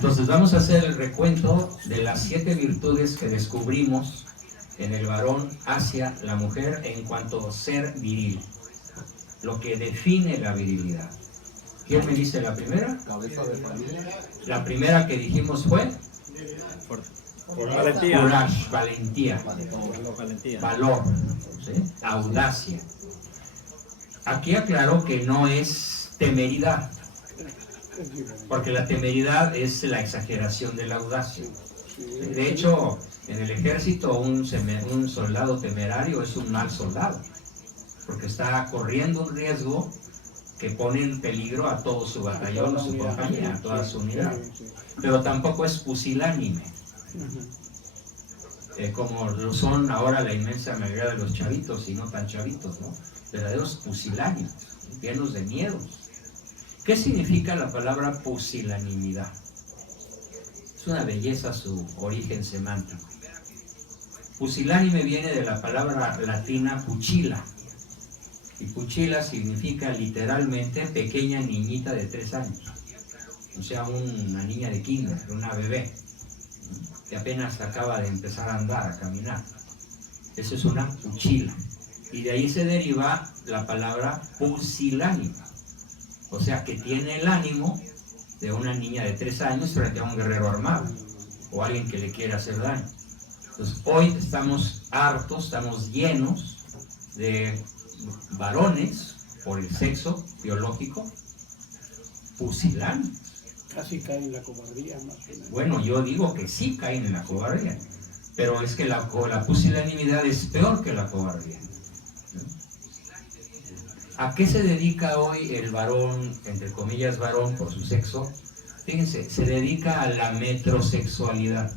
Entonces vamos a hacer el recuento de las 7 virtudes que descubrimos en el varón hacia la mujer en cuanto a ser viril, lo que define la virilidad. ¿Quién me dice la primera? Cabeza de familia. La primera que dijimos fue Valentía. courage, valentía, Valentía. valor, ¿sí? Audacia. Aquí aclaro que no es temeridad, porque la temeridad es la exageración de la audacia. De hecho, en el ejército un soldado temerario es un mal soldado, porque está corriendo un riesgo que pone en peligro a todo su batallón, a su compañía, a toda su unidad. Pero tampoco es pusilánime, como lo son ahora la inmensa mayoría de los chavitos y no tan chavitos, ¿no? Verdaderos pusilánimes, llenos de miedo. ¿Qué significa la palabra pusilanimidad? Es una belleza su origen semántico. Pusilánime viene de la palabra latina puchila, y puchila significa literalmente pequeña niñita de 3 años, o sea, una niña de kinder, una bebé, que apenas acaba de empezar a andar, a caminar. Eso es una puchila, y de ahí se deriva la palabra pusilánime, o sea, que tiene el ánimo de una niña de 3 años frente a un guerrero armado, o alguien que le quiere hacer daño. Entonces, hoy estamos hartos, estamos llenos de varones, por el sexo biológico, pusilánimes. Casi caen en la cobardía, más o menos. Bueno, yo digo que sí caen en la cobardía, pero es que la pusilanimidad es peor que la cobardía. ¿A qué se dedica hoy el varón, entre comillas varón, por su sexo? Fíjense, se dedica a la metrosexualidad.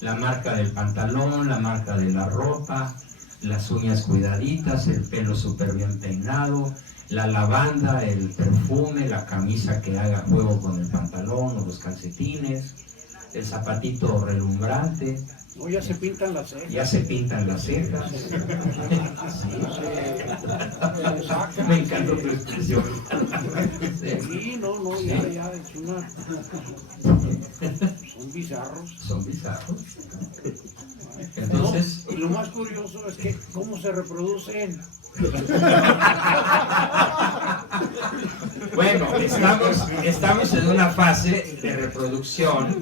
La marca del pantalón, la marca de la ropa, las uñas cuidaditas, el pelo súper bien peinado, la lavanda, el perfume, la camisa que haga juego con el pantalón o los calcetines, el zapatito relumbrante. No, ya se pintan las cejas. Ya se pintan las cejas. Exacto. Me encantó tu expresión. Sí, no, ya es una... Son bizarros. Son bizarros. Entonces, No, y lo más curioso es que cómo se reproducen. bueno, estamos en una fase de reproducción,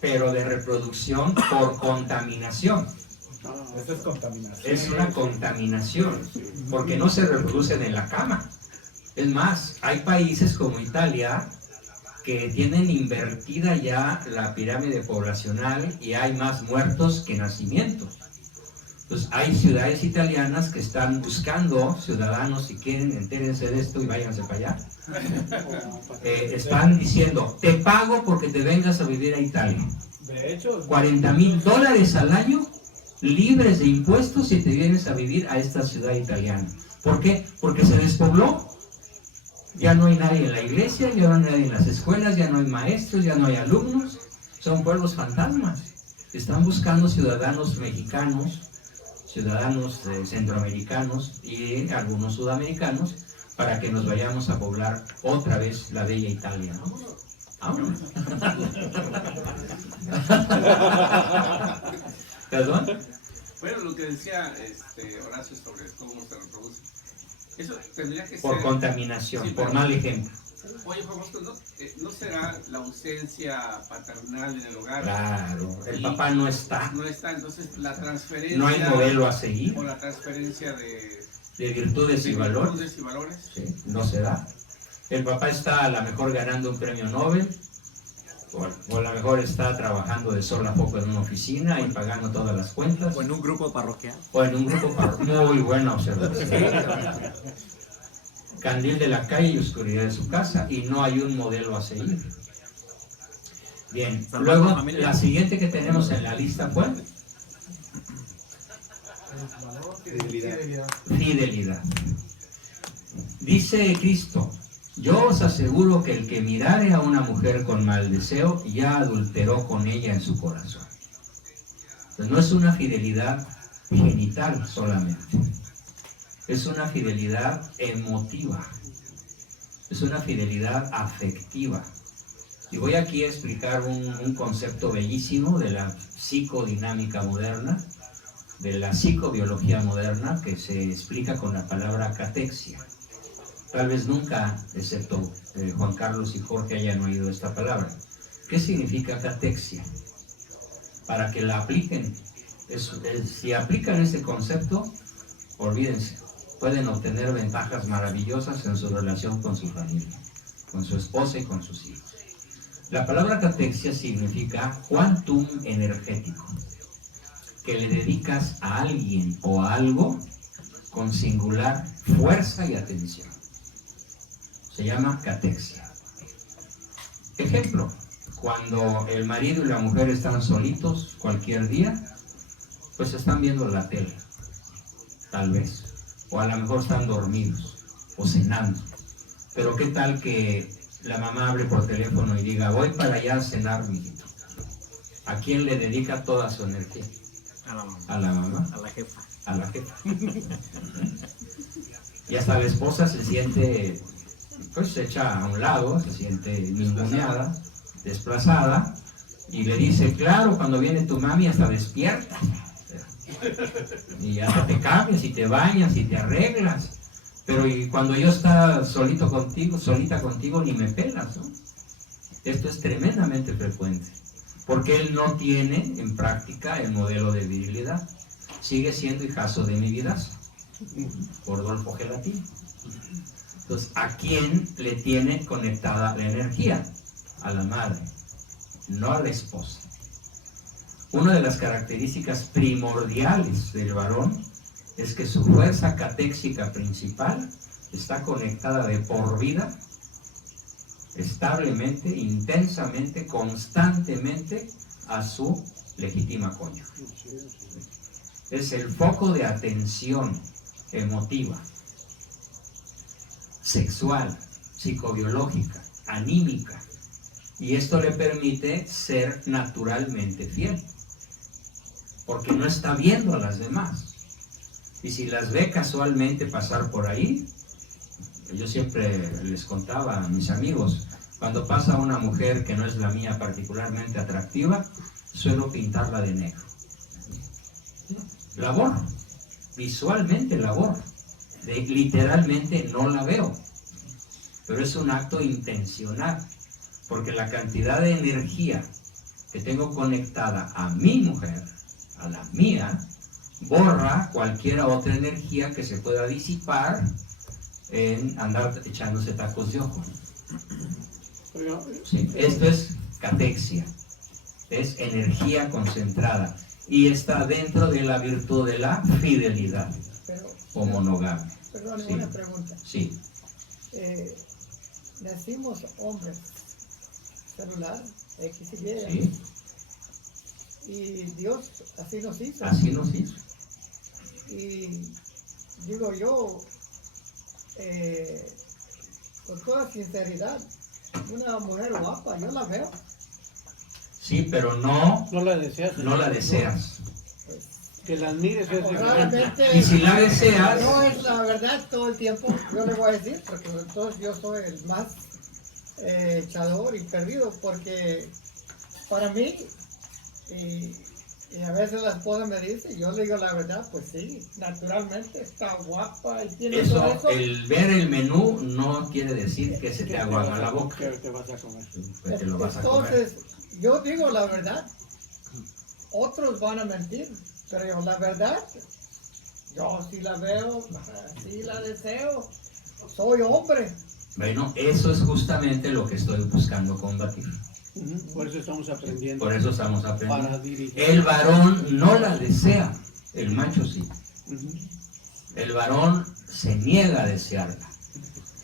pero de reproducción por contaminación. Esta es contaminación. Es una contaminación, porque no se reproducen en la cama. Es más, hay países como Italia que tienen invertida ya la pirámide poblacional y hay más muertos que nacimientos. Entonces hay ciudades italianas que están buscando ciudadanos, si quieren, entérense de esto y váyanse para allá. Están diciendo, te pago porque te vengas a vivir a Italia. De hecho, $40,000 al año libres de impuestos si te vienes a vivir a esta ciudad italiana. ¿Por qué? Porque se despobló. Ya no hay nadie en la iglesia, ya no hay nadie en las escuelas, ya no hay maestros, ya no hay alumnos. Son pueblos fantasmas. Están buscando ciudadanos mexicanos, ciudadanos centroamericanos y algunos sudamericanos para que nos vayamos a poblar otra vez la bella Italia, ¿no? Vámonos. ¿Perdón? Bueno, lo que decía Horacio sobre cómo se reproduce, eso tendría que Por ser... contaminación, Sí, por pero- mal ejemplo. Oye, Fausto, ¿no será la ausencia paternal en el hogar? Claro, el papá no está, No está, entonces la transferencia... no hay modelo a seguir O la transferencia de virtudes y valores. virtudes y valores. Sí, no se da. El papá está a lo mejor ganando un premio Nobel, o a lo mejor está trabajando de sol a poco en una oficina y pagando todas las cuentas, O en un grupo parroquial. o en un grupo muy buena observación. Candil de la calle y oscuridad de su casa, y no hay un modelo a seguir. Bien, luego la siguiente que tenemos en la lista fue fidelidad. fidelidad. Dice Cristo, yo os aseguro que el que mirare a una mujer con mal deseo ya adulteró con ella en su corazón. Pues no es una fidelidad genital solamente, es una fidelidad emotiva, es una fidelidad afectiva, Y voy aquí a explicar un concepto bellísimo de la psicodinámica moderna, de la psicobiología moderna, que se explica con la palabra catexia. Tal vez nunca, excepto Juan Carlos y Jorge, hayan oído esta palabra. ¿Qué significa catexia? Para que la apliquen. Si aplican este concepto, olvídense, pueden obtener ventajas maravillosas en su relación con su familia, con su esposa y con sus hijos. La palabra catexia significa quantum energético, que le dedicas a alguien o a algo con singular fuerza y atención. Se llama catexia. Ejemplo, cuando el marido y la mujer están solitos cualquier día, pues están viendo la tele, tal vez, o a lo mejor están dormidos o cenando. Pero qué tal que la mamá hable por teléfono y diga, voy para allá a cenar, mijito. ¿A quién le dedica toda su energía? A la mamá. A la mamá. A la jefa. A la jefa. Y hasta la esposa se siente, pues, hecha a un lado, se siente ninguneada, desplazada, y le dice, claro, cuando viene tu mami hasta despierta. Y hasta te cambias y te bañas y te arreglas. Pero y cuando yo está solita contigo, ni me pelas, ¿no? Esto es tremendamente frecuente, porque él no tiene en práctica el modelo de virilidad. Sigue siendo hijazo de mi vida, por Rodolfo Gelatín. Entonces, ¿a quién le tiene conectada la energía? A la madre, no a la esposa. Una de las características primordiales del varón es que su fuerza catéxica principal está conectada de por vida, establemente, intensamente, constantemente a su legítima cónyuge. Es el foco de atención emotiva, sexual, psicobiológica, anímica, y esto le permite ser naturalmente fiel, porque no está viendo a las demás. Y si las ve casualmente pasar por ahí, yo siempre les contaba a mis amigos, cuando pasa una mujer que no es la mía particularmente atractiva, suelo pintarla de negro. La borro, visualmente la borro, literalmente no la veo, pero es un acto intencional, porque la cantidad de energía que tengo conectada a mi mujer, a la mía, borra cualquier otra energía que se pueda disipar en andar echándose tacos de ojo. Sí, esto es catexia, es energía concentrada y está dentro de la virtud de la fidelidad o monogamia. Perdón, Sí. una pregunta. Sí, Nacimos hombres, celular, X y Y, sí, y Dios así nos hizo. así nos hizo. Y digo yo, con toda sinceridad, una mujer guapa, yo la veo. Sí, pero no No la deseas. la deseas. Que la admires es diferente. Realmente Y si la deseas, no es la verdad todo el tiempo, yo le voy a decir, porque entonces yo soy el más echador y perdido, porque para mí, y a veces la esposa me dice, yo le digo la verdad, pues sí, naturalmente está guapa y tiene todo eso, eso. el ver el menú no quiere decir que se te aguama la boca, Que te vas a comer. pues te lo vas a comer. Entonces, yo digo la verdad, otros van a mentir, pero yo la verdad, yo sí la veo, sí la deseo, soy hombre. Bueno, eso es justamente lo que estoy buscando combatir. Por eso estamos aprendiendo. Por eso estamos Para aprendiendo. dirigir. El varón no la desea, el macho sí. El varón se niega a desearla.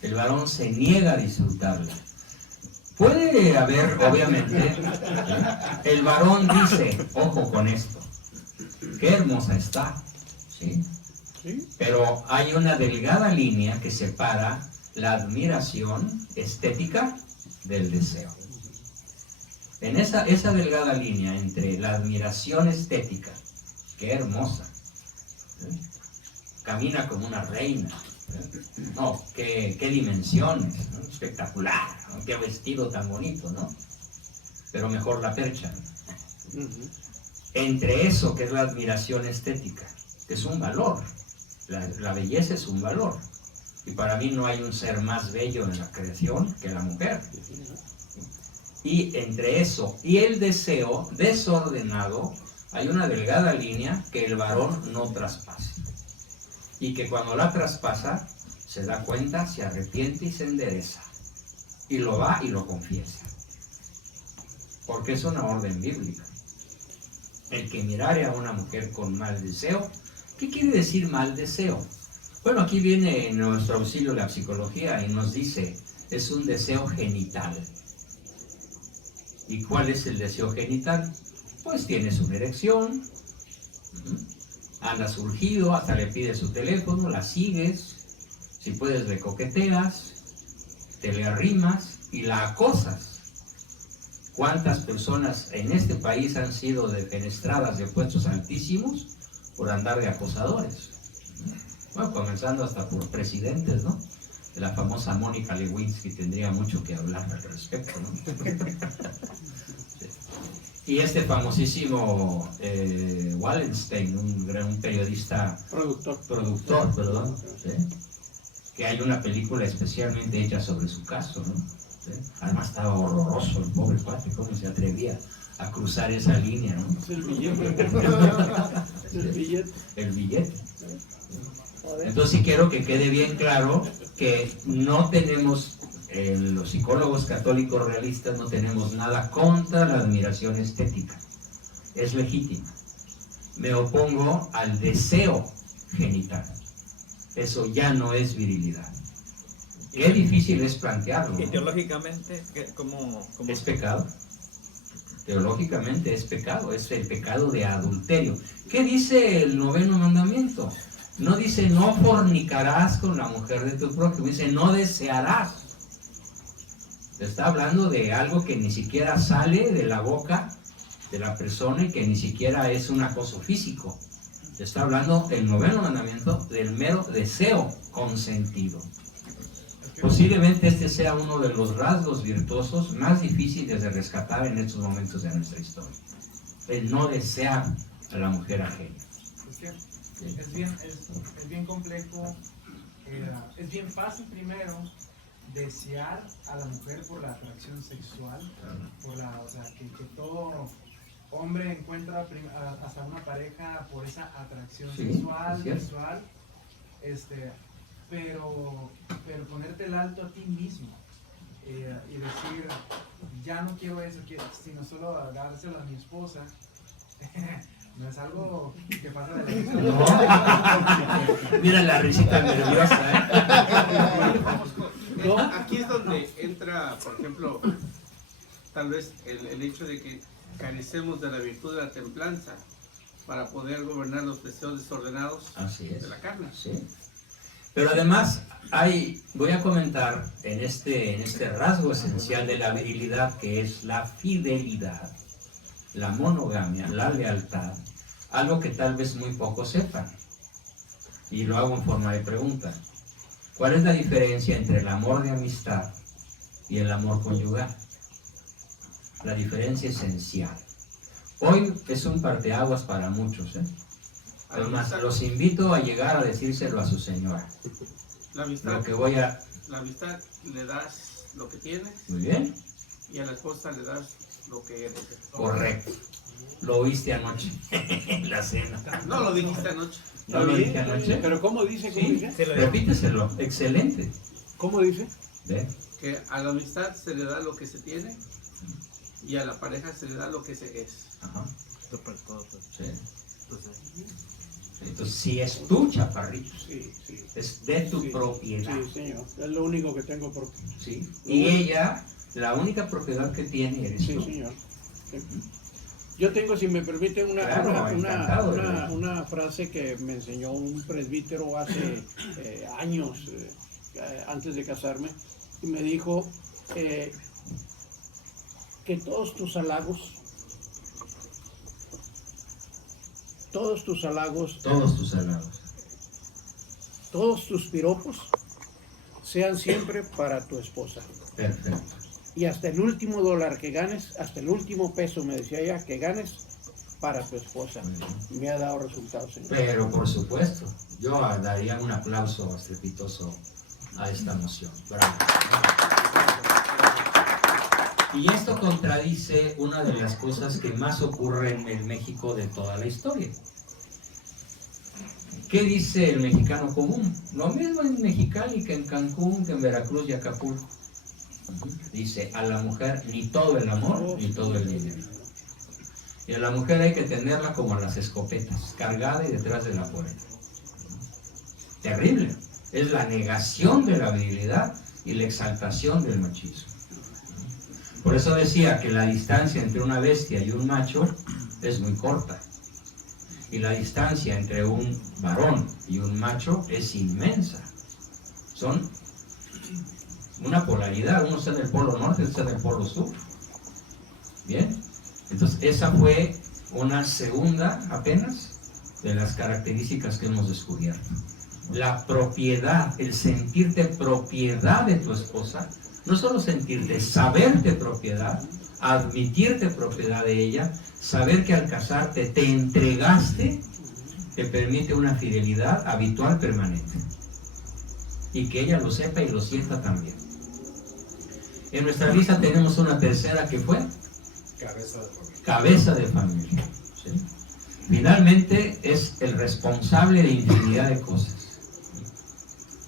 El varón se niega a disfrutarla. Puede haber, obviamente, el varón dice, ojo con esto, qué hermosa está, ¿sí? ¿Sí? Pero hay una delgada línea que separa la admiración estética del deseo. En esa delgada línea entre la admiración estética, qué hermosa, ¿sí? Camina como una reina, ¿sí? No, qué dimensiones, ¿no? Espectacular, ¿no? Qué vestido tan bonito, ¿no? pero mejor la percha. Ujú. Entre eso que es la admiración estética, que es un valor, la belleza es un valor, y para mí no hay un ser más bello en la creación que la mujer. Y entre eso y el deseo desordenado hay una delgada línea que el varón no traspasa, y que cuando la traspasa se da cuenta, se arrepiente y se endereza, y lo va y lo confiesa, porque es una orden bíblica. El que mirare a una mujer con mal deseo. ¿Qué quiere decir mal deseo? Bueno, aquí viene en nuestro auxilio la psicología y nos dice, es un deseo genital. ¿Y cuál es el deseo genital? Pues tienes una erección, andas urgido, hasta le pides su teléfono, la sigues, si puedes le coqueteas, te le arrimas y la acosas. ¿Cuántas personas en este país han sido defenestradas de puestos altísimos por andar de acosadores? Bueno, comenzando hasta por presidentes, ¿no? La famosa Mónica Lewinsky tendría mucho que hablar al respecto, ¿no? Y este famosísimo Wallenstein, un periodista, productor, perdón, ¿sí? Que hay una película especialmente hecha sobre su caso, ¿no? ¿Sí? Además estaba horroroso el pobre cuate, cómo se atrevía a cruzar esa línea, ¿no? El billete. El billete. El billete. Entonces sí quiero que quede bien claro que no tenemos, los psicólogos católicos realistas no tenemos nada contra la admiración estética, es legítima. Me opongo al deseo genital, eso ya no es virilidad. Qué difícil es plantearlo, Y ¿no? teológicamente, ¿cómo? Es pecado. Teológicamente es pecado, es el pecado de adulterio. ¿Qué dice el 9º mandamiento? No dice no fornicarás con la mujer de tu prójimo, dice no desearás. Te está hablando de algo que ni siquiera sale de la boca de la persona y que ni siquiera es un acoso físico. Te está hablando el 9º mandamiento del mero deseo consentido. Posiblemente este sea uno de los rasgos virtuosos más difíciles de rescatar en estos momentos de nuestra historia. El no desear a la mujer ajena. Es bien complejo, es bien fácil primero desear a la mujer por la atracción sexual, o sea, que todo hombre encuentra hasta una pareja por esa atracción sexual, visual, pero ponerte el alto a ti mismo y decir, ya no quiero eso, sino solo dárselo a mi esposa. No es algo que pasa de la No. Mira la risita nerviosa, ¿No? Aquí es donde entra, por ejemplo, tal vez el hecho de que carecemos de la virtud de la templanza para poder gobernar los deseos desordenados de la carne. Sí. Pero además voy a comentar en este rasgo esencial de la virilidad, que es la fidelidad, la monogamia, la lealtad, algo que tal vez muy pocos sepan, y lo hago en forma de pregunta. ¿Cuál es la diferencia entre el amor de amistad y el amor conyugal? La diferencia esencial. Hoy es un parteaguas para muchos, Además, los invito a llegar a decírselo a su señora. La amistad, la amistad le das lo que tienes. Muy bien. Y a la esposa le das lo que eres. Correcto. Lo oíste anoche en la cena. No lo dijiste anoche. ¿No lo dije anoche? ¿Pero cómo dice? ¿Cómo dice? Repíteselo. Excelente. ¿Cómo dice? ¿Ve? Que a la amistad se le da lo que se tiene y a la pareja se le da lo que se es. Ajá. Sí. Entonces, Entonces, si es tu chaparrito, Sí. es de tu Sí, propiedad. Sí, señor. Es lo único que tengo por... ¿Sí? Y ella, la única propiedad que tiene eres Sí, tú. señor. Sí. Yo tengo, si me permite, una frase que me enseñó un presbítero hace años, antes de casarme, y me dijo que todos tus halagos, todos tus piropos sean siempre para tu esposa. Perfecto. y hasta el último dólar que ganes, hasta el último peso, me decía ella, que ganes para tu esposa. Me ha dado resultados, señor. Pero por supuesto, yo daría un aplauso estrepitoso a esta moción. Bravo. Y esto contradice una de las cosas que más ocurre en el México de toda la historia. ¿Qué dice el mexicano común? Lo mismo en Mexicali que en Cancún, que en Veracruz y Acapulco. Dice, a la mujer ni todo el amor, ni todo el dinero. Y a la mujer hay que tenerla como a las escopetas, cargada y detrás de la puerta. Terrible. Es la negación de la virilidad y la exaltación del machismo. Por eso decía que la distancia entre una bestia y un macho es muy corta. Y la distancia entre un varón y un macho es inmensa. Son una polaridad, uno está en el polo norte, otro está en el polo sur. Bien, entonces esa fue una segunda apenas de las características que hemos descubierto. La propiedad, el sentirte propiedad de tu esposa, no solo sentirte, saberte propiedad, admitirte propiedad de ella, saber que al casarte te entregaste, te permite una fidelidad habitual permanente. Y que ella lo sepa y lo sienta también. En nuestra lista tenemos una tercera que fue cabeza de familia. ¿Sí? Finalmente es el responsable de infinidad de cosas,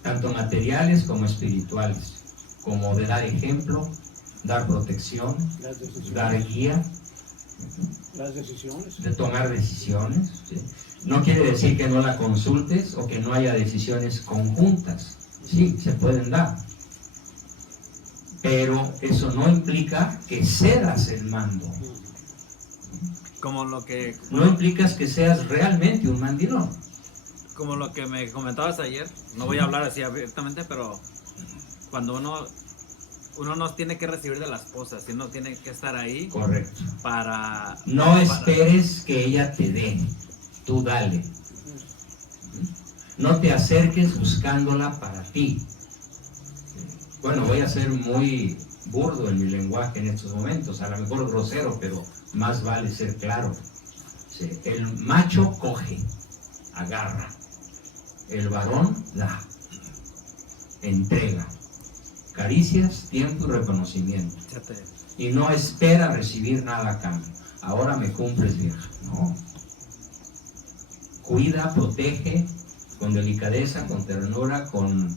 tanto materiales como espirituales, como de dar ejemplo, dar protección, dar guía, las decisiones, de tomar decisiones. ¿Sí? No quiere decir que no la consultes o que no haya decisiones conjuntas. Sí, se pueden dar. Pero eso no implica que cedas el mando. Como lo que... No implica que seas realmente un mandilón. Como lo que me comentabas ayer, no voy a hablar así abiertamente, pero cuando uno no tiene que recibir de la esposa, sino tiene que estar ahí. Correcto. Para... No esperes que ella te dé, tú dale. No te acerques buscándola para ti. Bueno, voy a ser muy burdo en mi lenguaje en estos momentos, a lo mejor grosero, pero más vale ser claro. Sí. El macho coge, agarra. El varón da, entrega. Caricias, tiempo y reconocimiento. Y no espera recibir nada a cambio. Ahora me cumples, vieja. No. Cuida, protege, con delicadeza, con ternura, con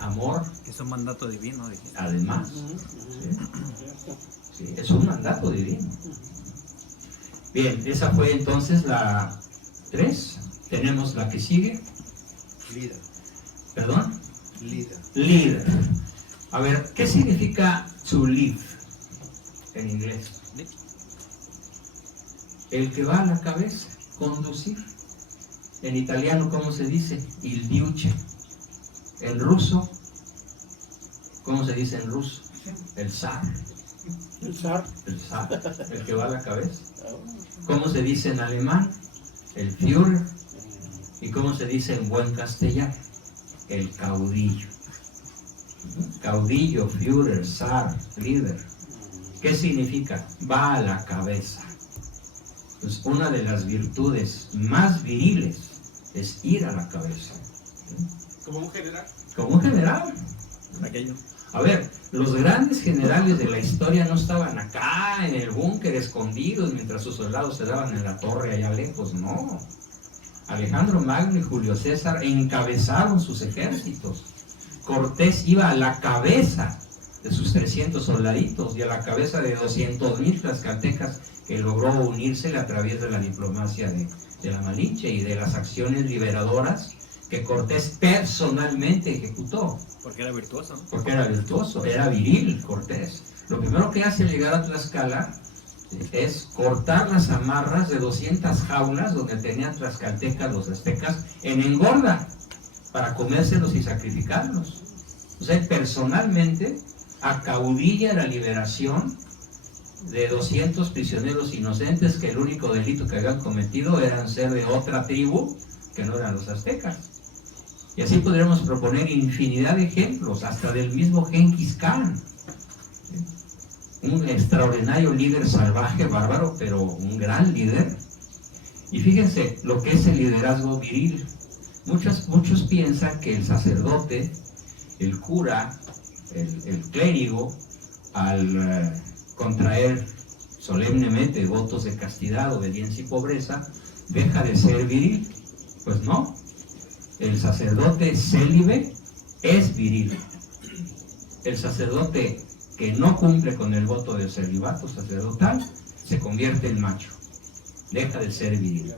amor. Es un mandato divino. Además, sí, es un mandato divino. Bien, esa fue entonces la 3. Tenemos la que sigue. Líder. ¿Perdón? Líder. Líder. A ver, ¿qué significa to lead en inglés? El que va a la cabeza, conducir. En italiano, ¿cómo se dice? Il duce. En ruso, ¿cómo se dice en ruso? El zar. el zar. El zar, el que va a la cabeza. ¿Cómo se dice en alemán? El Führer. ¿Y cómo se dice en buen castellano? El caudillo. Caudillo, Führer, zar, líder. ¿Qué significa? Va a la cabeza. Pues una de las virtudes más viriles es ir a la cabeza. Como un general. Como un general. Aquello. A ver, los grandes generales de la historia no estaban acá en el búnker escondidos mientras sus soldados se daban en la torre allá lejos, no. Alejandro Magno y Julio César encabezaron sus ejércitos. Cortés iba a la cabeza de sus 300 soldaditos y a la cabeza de 200,000 tlaxcaltecas que logró unirse a través de la diplomacia de la Malinche y de las acciones liberadoras que Cortés personalmente ejecutó. Porque era virtuoso. Porque era virtuoso, era viril Cortés. Lo primero que hace al llegar a Tlaxcala es cortar las amarras de 200 jaulas donde tenían tlaxcaltecas los aztecas en engorda para comérselos y sacrificarlos. O sea, personalmente acaudilla la liberación de 200 prisioneros inocentes que el único delito que habían cometido era ser de otra tribu que no eran los aztecas. Y así podríamos proponer infinidad de ejemplos, hasta del mismo Genghis Khan. un extraordinario líder salvaje, bárbaro, pero un gran líder. Y fíjense lo que es el liderazgo viril. Muchos piensan que el sacerdote, el cura, el clérigo, al contraer solemnemente votos de castidad, obediencia y pobreza, deja de ser viril. Pues no, el sacerdote célibe es viril. El sacerdote que no cumple con el voto de celibato sacerdotal se convierte en macho, deja de ser viril.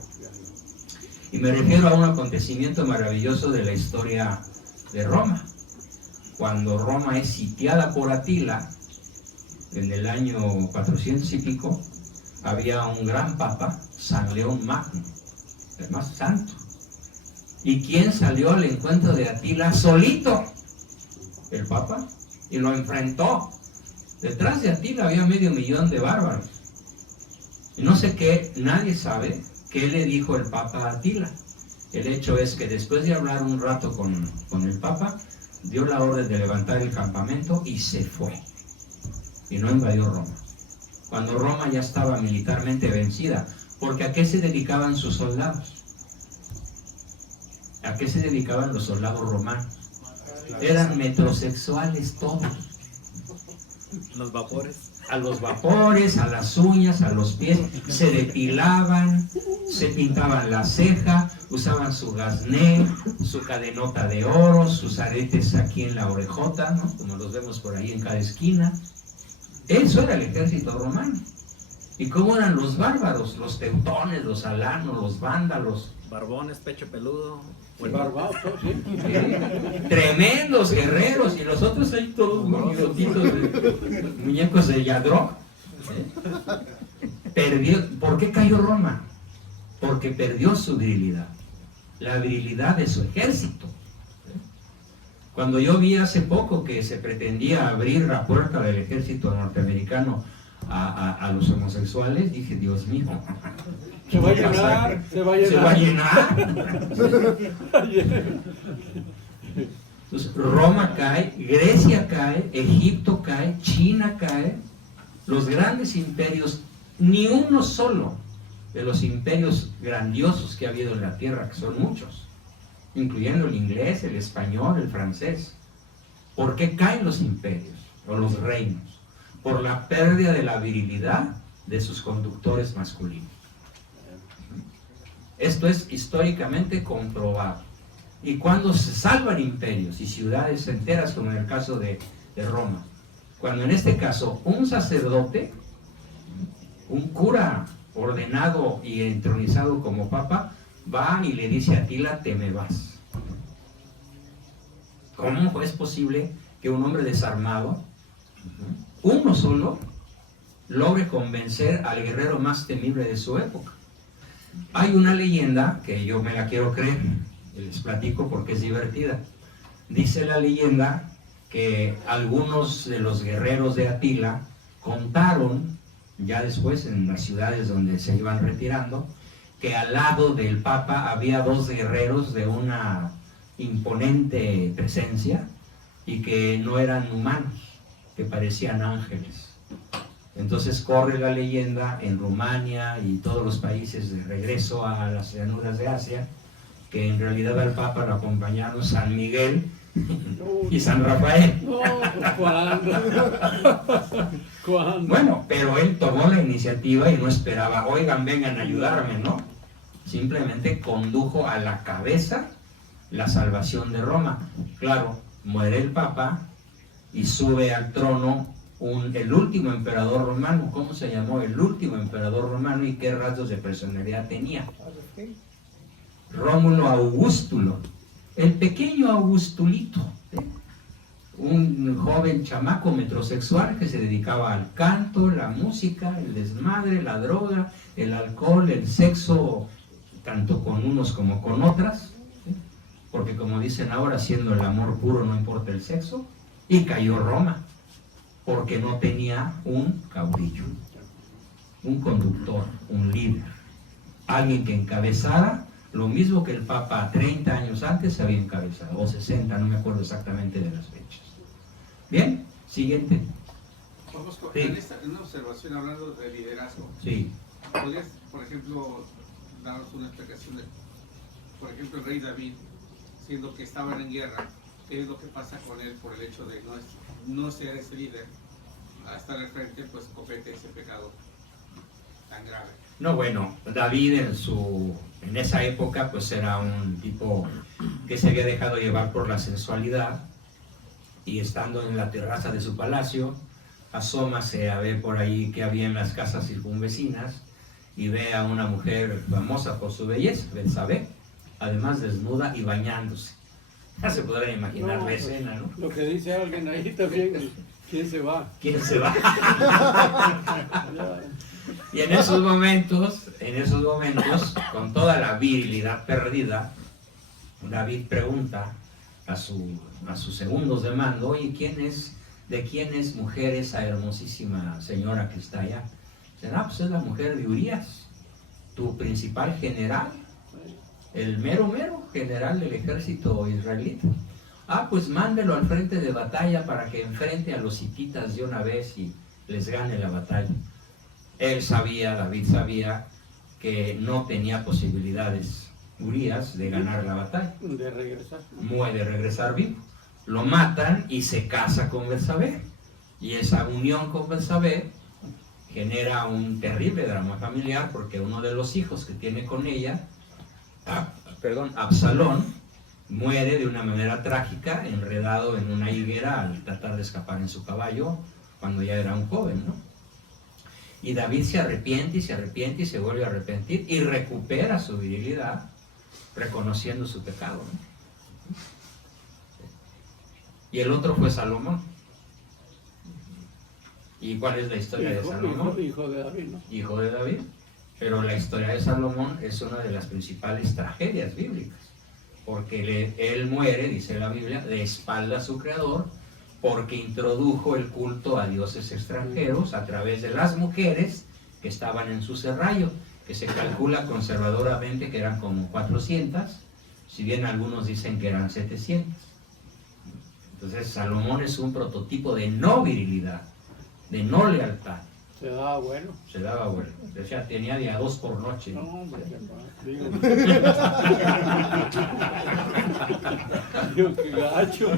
Y me refiero a un acontecimiento maravilloso de la historia de Roma. Cuando Roma es sitiada por Atila, en el año 400 y pico, había un gran papa, San León Magno, el más santo. ¿Y quién salió al encuentro de Atila solito? El papa, y lo enfrentó. Detrás de Atila había 500,000 de bárbaros. Y no sé qué, nadie sabe qué le dijo el papa a Atila. El hecho es que después de hablar un rato con el papa, dio la orden de levantar el campamento y se fue. Y no invadió Roma. Cuando Roma ya estaba militarmente vencida. Porque ¿a qué se dedicaban sus soldados? ¿A qué se dedicaban los soldados romanos? Eran metrosexuales todos. Los vapores. A los vapores, a las uñas, a los pies, se depilaban, se pintaban la ceja, usaban su gasné, su cadenota de oro, sus aretes aquí en la orejota, ¿no? Como los vemos por ahí en cada esquina. Eso era el ejército romano. ¿Y cómo eran los bárbaros? Los teutones, los alanos, los vándalos. Barbones, pecho peludo. Barbado, sí. Tremendos guerreros, y los otros ahí todos muñecotitos de muñecos de Yadro. ¿Por qué cayó Roma? Porque perdió su virilidad, la virilidad de su ejército. Cuando yo vi hace poco que se pretendía abrir la puerta del ejército norteamericano a los homosexuales, dije, Dios mío, Se va a llenar, se va a llenar. se va a llenar. Entonces, Roma cae, Grecia cae, Egipto cae, China cae, los grandes imperios, ni uno solo de los imperios grandiosos que ha habido en la tierra, que son muchos, incluyendo el inglés, el español, el francés. ¿Por qué caen los imperios o los reinos? Por la pérdida de la virilidad de sus conductores masculinos. Esto es históricamente comprobado. Y cuando se salvan imperios y ciudades enteras, como en el caso de Roma, cuando en este caso un sacerdote, un cura ordenado y entronizado como papa, va y le dice a Atila, te me vas. ¿Cómo es posible que un hombre desarmado, uno solo, logre convencer al guerrero más temible de su época? Hay una leyenda que yo me la quiero creer, y les platico porque es divertida. Dice la leyenda que algunos de los guerreros de Atila contaron, ya después en las ciudades donde se iban retirando, que al lado del Papa había 2 guerreros de una imponente presencia y que no eran humanos, que parecían ángeles. Entonces corre la leyenda en Rumania y todos los países de regreso a las llanuras de Asia, que en realidad al Papa lo acompañaron San Miguel y San Rafael. No, ¿cuándo? Bueno, pero él tomó la iniciativa y no esperaba, oigan, vengan a ayudarme, ¿no? Simplemente condujo a la cabeza la salvación de Roma. Claro, muere el Papa y sube al trono el último emperador romano. ¿Cómo se llamó el último emperador romano y qué rasgos de personalidad tenía? Rómulo Augustulo, el pequeño Augustulito, un joven chamaco metrosexual que se dedicaba al canto, la música, el desmadre, la droga, el alcohol, el sexo, tanto con unos como con otras, porque como dicen ahora, siendo el amor puro no importa el sexo, y cayó Roma, porque no tenía un caudillo, un conductor, un líder, alguien que encabezara lo mismo que el Papa 30 años antes había encabezado, o 60, no me acuerdo exactamente de las fechas. Bien, siguiente. Bosco, Sí. en una observación hablando de liderazgo, Sí. ¿podrías, por ejemplo, darnos una explicación de, por ejemplo, el rey David, siendo que estaban en guerra, qué es lo que pasa con él por el hecho de no ser ese líder, a estar al frente, pues comete ese pecado tan grave? No, bueno, David en esa época pues era un tipo que se había dejado llevar por la sensualidad, y estando en la terraza de su palacio, asómase a ver por ahí que había en las casas circunvecinas y ve a una mujer famosa por su belleza, Betsabé, además desnuda y bañándose. Ya se podrán imaginar No, la escena, ¿no? Lo que dice alguien ahí también, ¿quién se va? ¿Quién se va? Ya. Y en esos momentos, con toda la virilidad perdida, David pregunta a sus segundos de mando: oye, ¿de quién es mujer esa hermosísima señora que está allá? Dicen, pues es la mujer de Urías, tu principal general, el mero general del ejército israelita. Pues mándelo al frente de batalla para que enfrente a los hititas de una vez y les gane la batalla. David sabía que no tenía posibilidades Urías de ganar la batalla. De regresar. De regresar vivo. Lo matan y se casa con Betsabé. Y esa unión con Betsabé genera un terrible drama familiar, porque uno de los hijos que tiene con ella, Absalón, muere de una manera trágica, enredado en una higuera al tratar de escapar en su caballo cuando ya era un joven, ¿no? Y David se arrepiente y se vuelve a arrepentir y recupera su virilidad reconociendo su pecado, ¿no? Y el otro fue Salomón. ¿Y cuál es la historia de Salomón? Hijo de David, ¿no? Hijo de David. Pero la historia de Salomón es una de las principales tragedias bíblicas, porque él muere, dice la Biblia, de espalda a su creador, porque introdujo el culto a dioses extranjeros a través de las mujeres que estaban en su serrallo, que se calcula conservadoramente que eran como 400, si bien algunos dicen que eran 700. Entonces Salomón es un prototipo de no virilidad, de no lealtad. Se daba bueno. Se daba bueno. O sea, tenía de a 2 por noche. No, hombre, digo. Digo, qué gacho.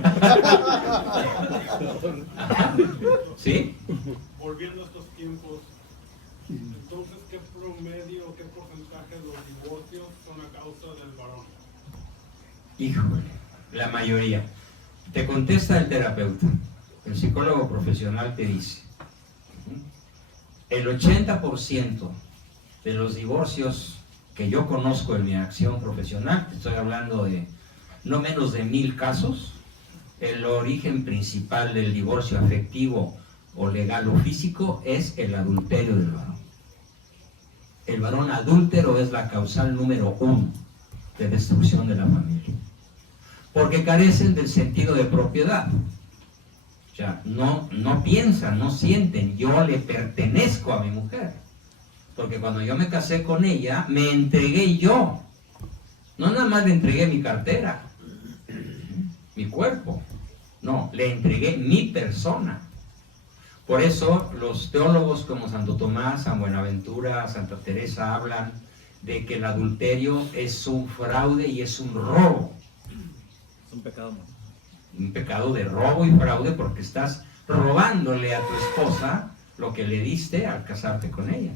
¿Sí? Volviendo a estos tiempos, entonces, ¿qué promedio, qué porcentaje de los divorcios son a causa del varón? Híjole, la mayoría. Te contesta el terapeuta, el psicólogo profesional te dice, el 80% de los divorcios que yo conozco en mi acción profesional, estoy hablando de no menos de 1000 casos, el origen principal del divorcio afectivo o legal o físico es el adulterio del varón. El varón adúltero es la causal número 1 de destrucción de la familia, porque carecen del sentido de propiedad. O sea, no piensan, no sienten, yo le pertenezco a mi mujer, porque cuando yo me casé con ella, me entregué yo, no nada más le entregué mi cartera, mi cuerpo, no, le entregué mi persona. Por eso los teólogos como Santo Tomás, San Buenaventura, Santa Teresa hablan de que el adulterio es un fraude y es un robo. Es un pecado, ¿no? Un pecado de robo y fraude, porque estás robándole a tu esposa lo que le diste al casarte con ella.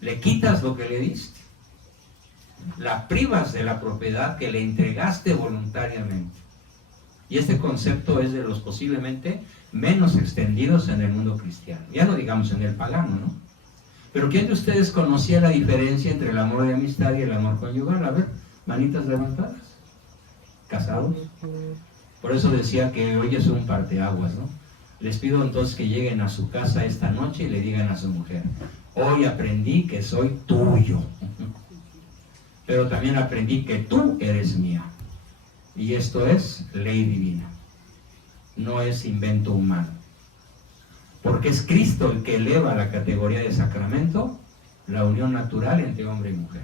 Le quitas lo que le diste. La privas de la propiedad que le entregaste voluntariamente. Y este concepto es de los posiblemente menos extendidos en el mundo cristiano. Ya no digamos en el pagano, ¿no? Pero ¿quién de ustedes conocía la diferencia entre el amor de amistad y el amor conyugal? A ver, manitas levantadas. ¿Casados? Por eso decía que hoy es un parteaguas, ¿no? Les pido entonces que lleguen a su casa esta noche y le digan a su mujer, hoy aprendí que soy tuyo, pero también aprendí que tú eres mía. Y esto es ley divina, no es invento humano. Porque es Cristo el que eleva a la categoría de sacramento la unión natural entre hombre y mujer.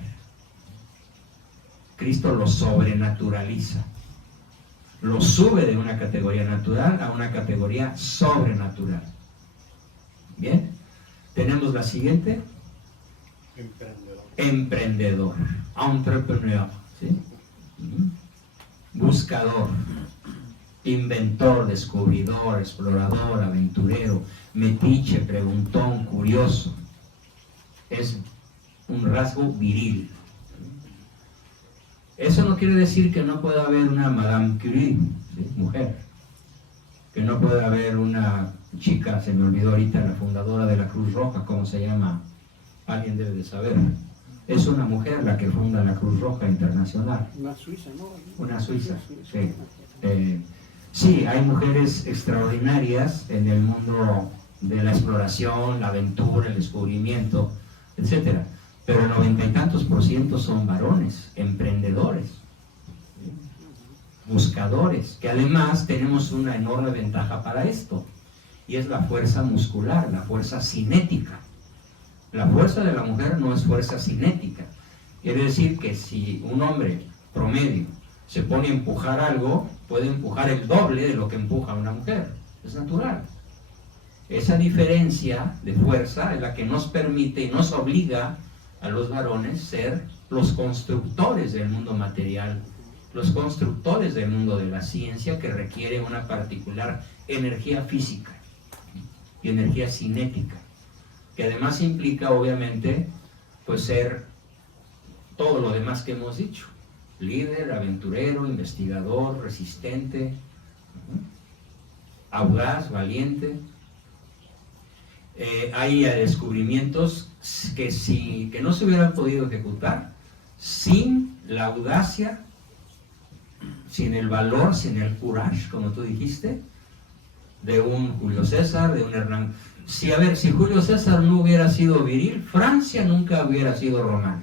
Cristo lo sobrenaturaliza. Lo sube de una categoría natural a una categoría sobrenatural. Bien. Tenemos la siguiente. Emprendedor. Entrepreneur. ¿Sí? Buscador. Inventor, descubridor, explorador, aventurero, metiche, preguntón, curioso. Es un rasgo viril. Eso no quiere decir que no pueda haber una Madame Curie, ¿sí? Mujer. Que no pueda haber una chica, se me olvidó ahorita, la fundadora de la Cruz Roja, ¿cómo se llama? Alguien debe de saber. Es una mujer la que funda la Cruz Roja Internacional. Una suiza, ¿no? Una suiza, sí. Sí, hay mujeres extraordinarias en el mundo de la exploración, la aventura, el descubrimiento, etcétera. Pero el 90 y tantos % son varones, emprendedores, buscadores, que además tenemos una enorme ventaja para esto, y es la fuerza muscular, la fuerza cinética. La fuerza de la mujer no es fuerza cinética. Quiere decir que si un hombre promedio se pone a empujar algo, puede empujar el doble de lo que empuja una mujer. Es natural. Esa diferencia de fuerza es la que nos permite y nos obliga a los varones ser los constructores del mundo material, los constructores del mundo de la ciencia, que requiere una particular energía física y energía cinética, que además implica obviamente pues ser todo lo demás que hemos dicho: líder, aventurero, investigador, resistente, audaz, valiente. Hay descubrimientos que no se hubieran podido ejecutar sin la audacia, sin el valor, sin el courage, como tú dijiste, de un Julio César, de un Hernán. Si Julio César no hubiera sido viril, Francia nunca hubiera sido romana.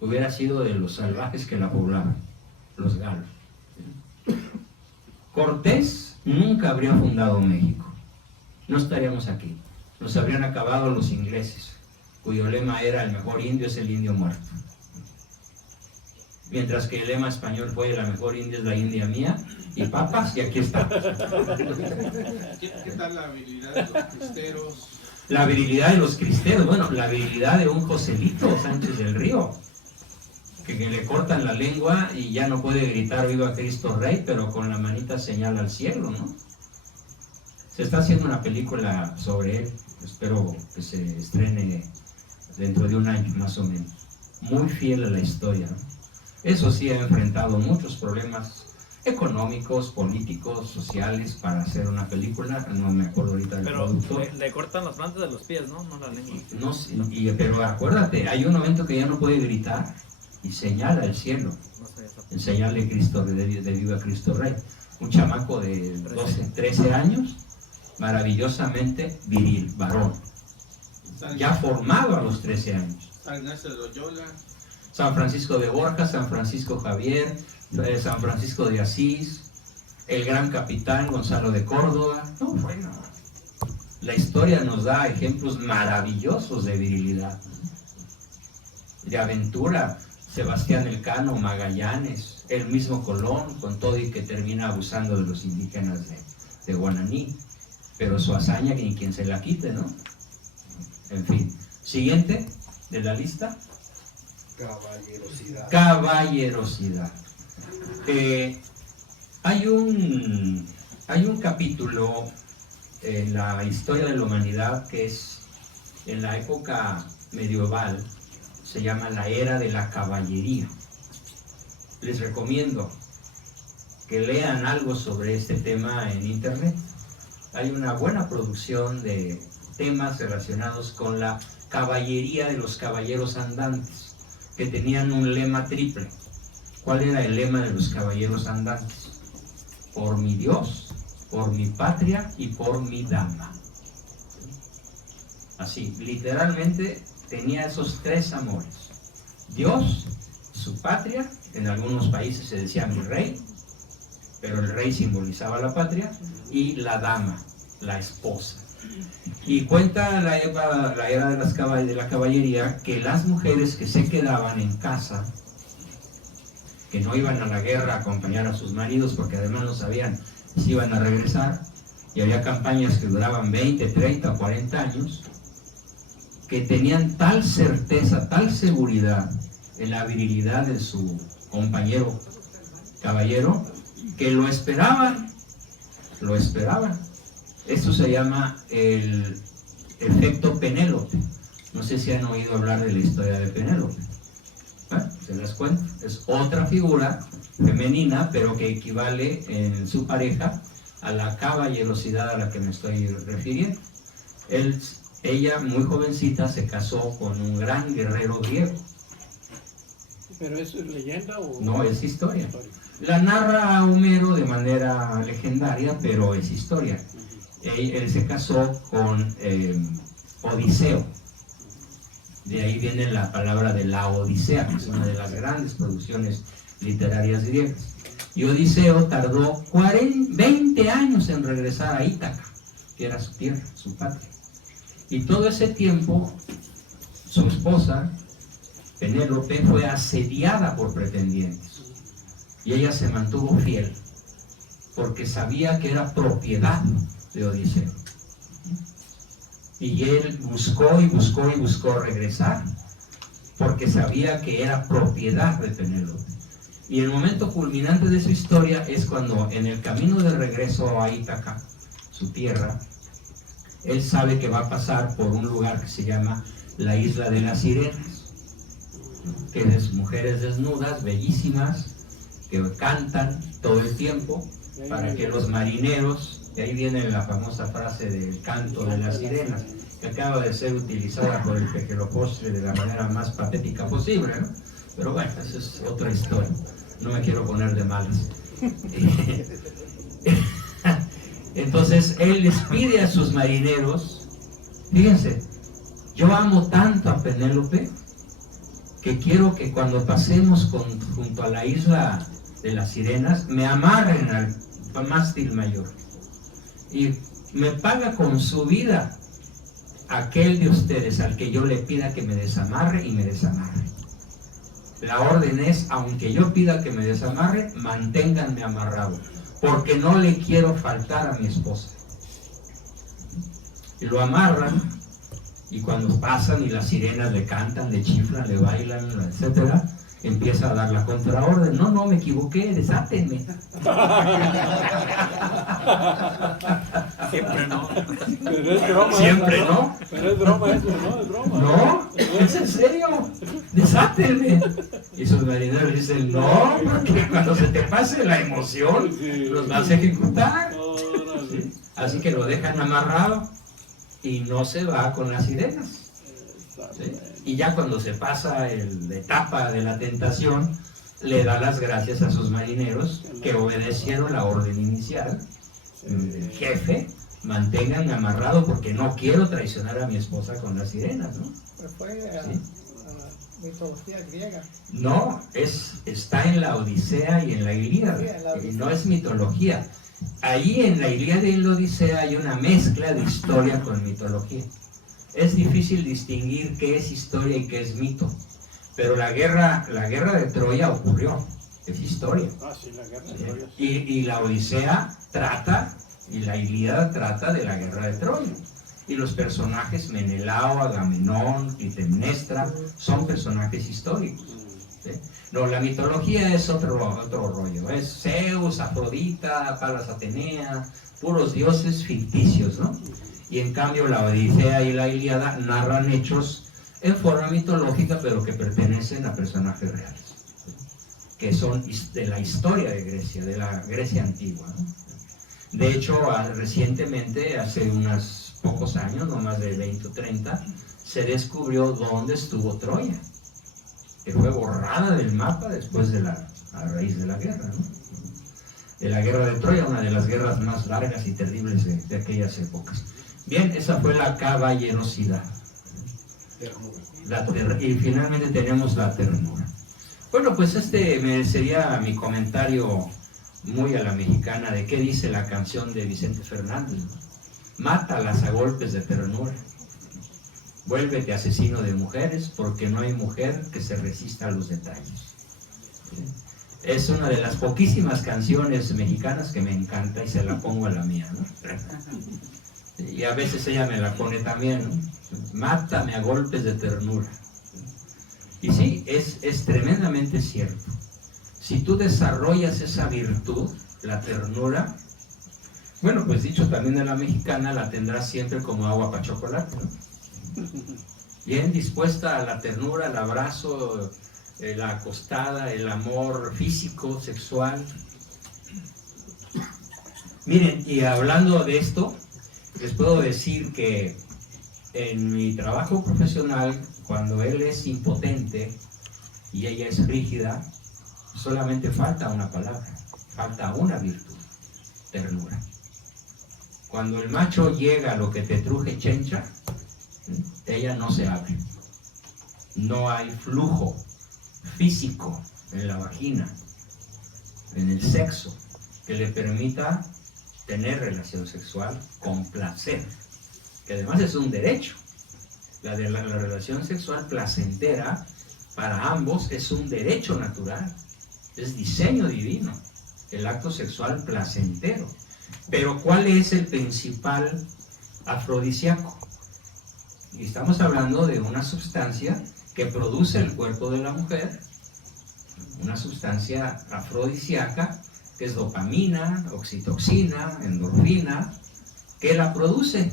Hubiera sido de los salvajes que la poblaban, los galos. Cortés nunca habría fundado México. No estaríamos aquí. Nos habrían acabado los ingleses, cuyo lema era: el mejor indio es el indio muerto. Mientras que el lema español fue: la mejor india es la india mía, y papas, y aquí estamos. ¿Qué tal la habilidad de los cristeros? La virilidad de los cristeros, bueno, la virilidad de un Joselito Sánchez del Río, que le cortan la lengua y ya no puede gritar viva Cristo Rey, pero con la manita señala al cielo, ¿no? Se está haciendo una película sobre él, espero que se estrene dentro de un año más o menos. Muy fiel a la historia, ¿no? Eso sí, ha enfrentado muchos problemas económicos, políticos, sociales para hacer una película. No me acuerdo ahorita del productor. Pero le cortan las plantas de los pies, ¿no? No la lengua. No, pero acuérdate, hay un momento que ya no puede gritar y señala el cielo, No sé, en señal de Cristo, de viva Cristo Rey. Un chamaco de 12, 13 años, maravillosamente viril, varón, ya formado a los 13 años. San Ignacio de Loyola, San Francisco de Borja, San Francisco Javier, San Francisco de Asís, el gran capitán Gonzalo de Córdoba. No, bueno, la historia nos da ejemplos maravillosos de virilidad, de aventura. Sebastián Elcano, Magallanes, el mismo Colón, con todo y que termina abusando de los indígenas de Guananí, pero su hazaña ni quien se la quite, ¿no? En fin. Siguiente de la lista. Caballerosidad. Caballerosidad. Hay un capítulo en la historia de la humanidad que es en la época medieval, se llama la era de la caballería. Les recomiendo que lean algo sobre este tema en internet. Hay una buena producción de temas relacionados con la caballería de los caballeros andantes, que tenían un lema triple. ¿Cuál era el lema de los caballeros andantes? Por mi Dios, por mi patria y por mi dama. Así, literalmente tenía esos tres amores: Dios, su patria, en algunos países se decía mi rey, pero el rey simbolizaba la patria, y la dama, la esposa. Y cuenta la era de la caballería que las mujeres que se quedaban en casa, que no iban a la guerra a acompañar a sus maridos porque además no sabían si iban a regresar, y había campañas que duraban 20, 30, 40 años, que tenían tal certeza, tal seguridad en la virilidad de su compañero caballero, que lo esperaban. Esto se llama el efecto Penélope. No sé si han oído hablar de la historia de Penélope. Se las cuento. Es otra figura femenina, pero que equivale en su pareja a la caballerosidad a la que me estoy refiriendo. Ella, muy jovencita, se casó con un gran guerrero griego. ¿Pero es leyenda o...? No, es historia. La narra Homero de manera legendaria, pero es historia. Él se casó con Odiseo. De ahí viene la palabra de la Odisea, que es una de las grandes producciones literarias griegas. Y Odiseo tardó 20 años en regresar a Ítaca, que era su tierra, su patria. Y todo ese tiempo, su esposa, Penélope, fue asediada por pretendientes. Y ella se mantuvo fiel, porque sabía que era propiedad de Odiseo. Y él buscó y buscó y buscó regresar, porque sabía que era propiedad de Penélope. Y el momento culminante de su historia es cuando, en el camino de regreso a Ítaca, su tierra, él sabe que va a pasar por un lugar que se llama la Isla de las Sirenas, que es mujeres desnudas, bellísimas, que cantan todo el tiempo para que los marineros, y ahí viene la famosa frase del canto de las sirenas, que acaba de ser utilizada por el Pejelopostre de la manera más patética posible, ¿no? Pero bueno, esa es otra historia, no me quiero poner de malas. Entonces él les pide a sus marineros, fíjense, yo amo tanto a Penélope que quiero que cuando pasemos junto a la isla de las sirenas me amarren al mástil mayor y me paga con su vida aquel de ustedes al que yo le pida que me desamarre y me desamarre. La orden es, aunque yo pida que me desamarre, manténganme amarrado, porque no le quiero faltar a mi esposa. Y lo amarran, y cuando pasan y las sirenas le cantan, le chiflan, le bailan, etcétera, empieza a dar la contraorden. No, me equivoqué, desátenme. Siempre no. Pero es broma. Siempre esa, no. Pero es broma eso, ¿no? Es broma. No, es en serio, desátenme. Y sus marineros dicen, no, porque cuando se te pase la emoción, los vas a ejecutar. ¿Sí? Así que lo dejan amarrado y no se va con las sirenas. ¿Sí? Y ya cuando se pasa la etapa de la tentación, le da las gracias a sus marineros que obedecieron la orden inicial del jefe. Manténganme amarrado porque no quiero traicionar a mi esposa con las sirenas, ¿no? Pero fue ¿Sí? mitología griega. No, está en la Odisea y en la Ilíada, Sí, en la Odisea. y no es mitología. Ahí en la Ilíada y en la Odisea hay una mezcla de historia con mitología. Es difícil distinguir qué es historia y qué es mito, pero la guerra de Troya ocurrió, es historia. Ah, sí, la guerra de Troya. Y la Odisea trata, y la Ilíada trata de la guerra de Troya. Y los personajes Menelao, Agamenón, Clitemnestra son personajes históricos. ¿Sí? No, la mitología es otro rollo. Es Zeus, Afrodita, Palas Atenea, puros dioses ficticios, ¿no? Y en cambio la Odisea y la Ilíada narran hechos en forma mitológica, pero que pertenecen a personajes reales, ¿sí? Que son de la historia de Grecia, de la Grecia antigua, ¿no? De hecho, recientemente, hace unos pocos años, no más de 20 o 30, se descubrió dónde estuvo Troya, que fue borrada del mapa después a raíz de la guerra, ¿no? De la guerra de Troya, una de las guerras más largas y terribles de aquellas épocas. Bien, esa fue la caballerosidad. Y finalmente tenemos la ternura. Bueno, pues sería mi comentario muy a la mexicana de qué dice la canción de Vicente Fernández, ¿no? Mátalas a golpes de ternura. Vuélvete asesino de mujeres, porque no hay mujer que se resista a los detalles. ¿Sí? Es una de las poquísimas canciones mexicanas que me encanta y se la pongo a la mía, ¿no? Y a veces ella me la pone también, ¿no? Mátame a golpes de ternura. Y sí, es tremendamente cierto. Si tú desarrollas esa virtud, la ternura, bueno, pues dicho también de la mexicana, la tendrás siempre como agua para chocolate, ¿no? Bien dispuesta a la ternura, al abrazo, la acostada, el amor físico, sexual. Miren, y hablando de esto, les puedo decir que en mi trabajo profesional, cuando él es impotente y ella es rígida, solamente falta una palabra, falta una virtud, ternura. Cuando el macho llega a lo que te truje chencha, ella no se abre. No hay flujo físico en la vagina, en el sexo, que le permita tener relación sexual con placer, que además es un derecho. La relación sexual placentera para ambos es un derecho natural, es diseño divino, el acto sexual placentero. Pero ¿cuál es el principal afrodisíaco? Y estamos hablando de una sustancia que produce el cuerpo de la mujer, una sustancia afrodisíaca que es dopamina, oxitocina, endorfina, que la produce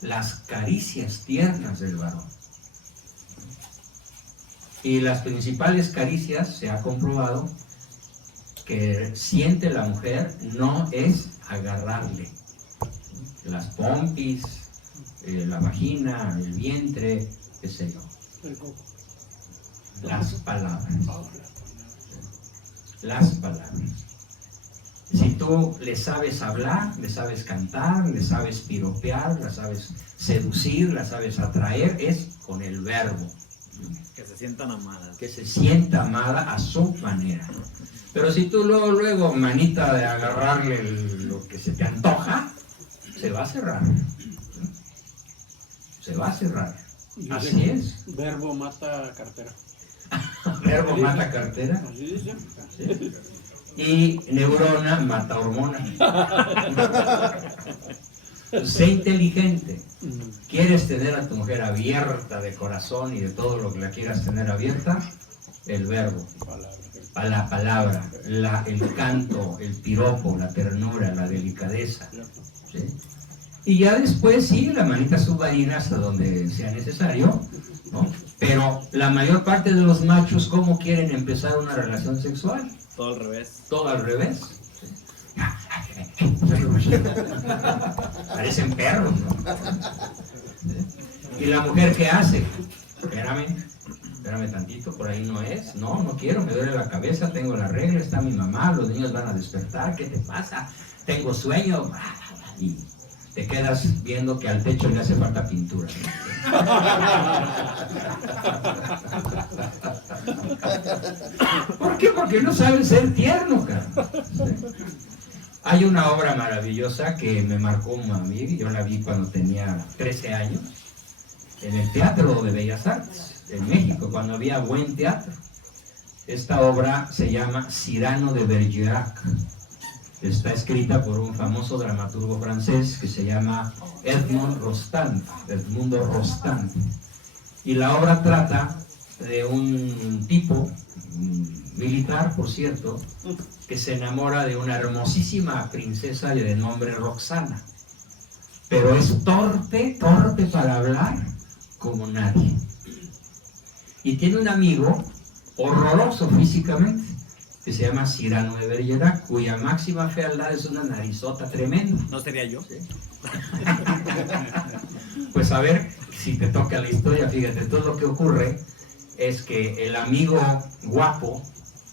las caricias tiernas del varón. Y las principales caricias, se ha comprobado, que siente la mujer no es agarrarle las pompis, la vagina, el vientre, qué sé yo. Las palabras. Las palabras. Si tú le sabes hablar, le sabes cantar, le sabes piropear, la sabes seducir, la sabes atraer, es con el verbo. Que se sientan amadas. Que se sienta amada a su manera. Pero si tú luego manita de agarrarle lo que se te antoja, se va a cerrar. Se va a cerrar. Así es. Verbo mata cartera. Verbo mata cartera. Así dice. ¿Sí? Y neurona mata hormona. Sé inteligente. ¿Quieres tener a tu mujer abierta de corazón y de todo lo que la quieras tener abierta? El verbo, la palabra, el canto, el piropo, la ternura, la delicadeza. ¿Sí? Y ya después sí, la manita submarina hasta donde sea necesario, ¿no? Pero la mayor parte de los machos, ¿cómo quieren empezar una relación sexual? Todo al revés. Todo al revés. Parecen perros, ¿no? ¿Y la mujer qué hace? Espérame tantito, por ahí no es. No quiero, me duele la cabeza, tengo la regla, está mi mamá, los niños van a despertar, ¿qué te pasa? Tengo sueño. Y te quedas viendo que al techo le hace falta pintura. ¿Por qué? Porque no saben ser tiernos, cara. Hay una obra maravillosa que me marcó a mí, yo la vi cuando tenía 13 años, en el Teatro de Bellas Artes, en México, cuando había buen teatro. Esta obra se llama Cyrano de Bergerac. Está escrita por un famoso dramaturgo francés que se llama Edmond Edmundo Rostand. Y la obra trata de un tipo, militar por cierto, que se enamora de una hermosísima princesa de nombre Roxana. Pero es torpe para hablar como nadie. Y tiene un amigo horroroso físicamente, que se llama Cyrano de Bergerac, cuya máxima fealdad es una narizota tremenda. ¿No sería yo? ¿Sí? Pues a ver si te toca la historia. Fíjate, todo lo que ocurre es que el amigo guapo,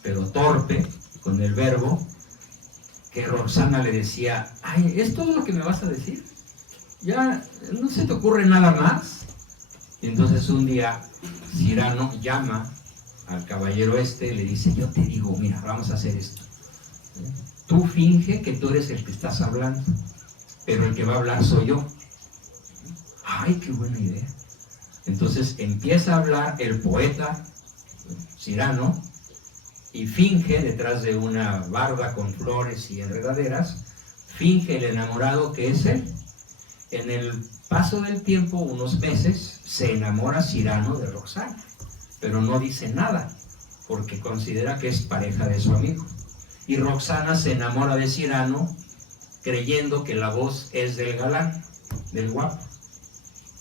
pero torpe, con el verbo, que Roxana le decía, ay, ¿es todo lo que me vas a decir? ¿Ya no se te ocurre nada más? Y entonces un día Cyrano llama al caballero y le dice, yo te digo, mira, vamos a hacer esto. Tú finge que tú eres el que estás hablando, pero el que va a hablar soy yo. Ay, qué buena idea. Entonces empieza a hablar el poeta Cyrano y finge detrás de una barda con flores y enredaderas, finge el enamorado que es él. En el paso del tiempo, unos meses, se enamora Cyrano de Roxana, pero no dice nada, porque considera que es pareja de su amigo. Y Roxana se enamora de Cyrano, creyendo que la voz es del galán, del guapo.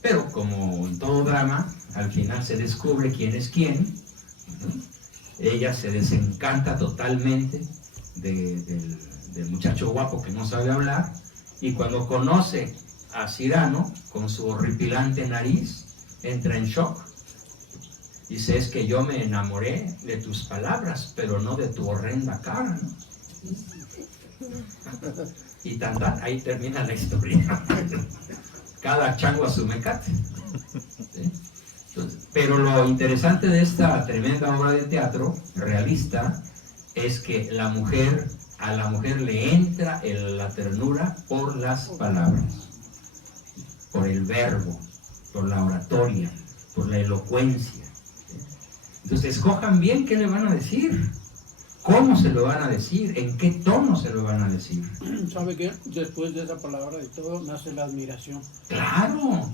Pero como en todo drama, al final se descubre quién es quién. Ella se desencanta totalmente del muchacho guapo que no sabe hablar, y cuando conoce a Cyrano con su horripilante nariz, entra en shock. Dice, es que yo me enamoré de tus palabras, pero no de tu horrenda cara, ¿no? Y ahí termina la historia. Cada chango a su mecate. ¿Sí? Entonces, pero lo interesante de esta tremenda obra de teatro realista es que a la mujer le entra la ternura por las palabras, por el verbo, por la oratoria, por la elocuencia. Entonces escojan bien qué le van a decir, cómo se lo van a decir, en qué tono se lo van a decir. ¿Sabe qué? Después de esa palabra y todo nace la admiración. ¡Claro!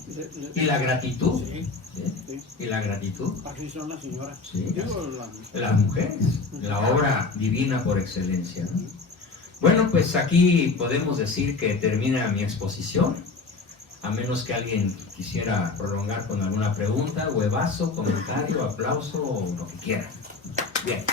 Y la gratitud. Sí, ¿Sí? sí. Y la gratitud. Así son las señoras. Sí, Digo, las mujeres, la obra divina por excelencia, ¿no? Bueno, pues aquí podemos decir que termina mi exposición, a menos que alguien quisiera prolongar con alguna pregunta, huevazo, comentario, aplauso o lo que quiera. Bien.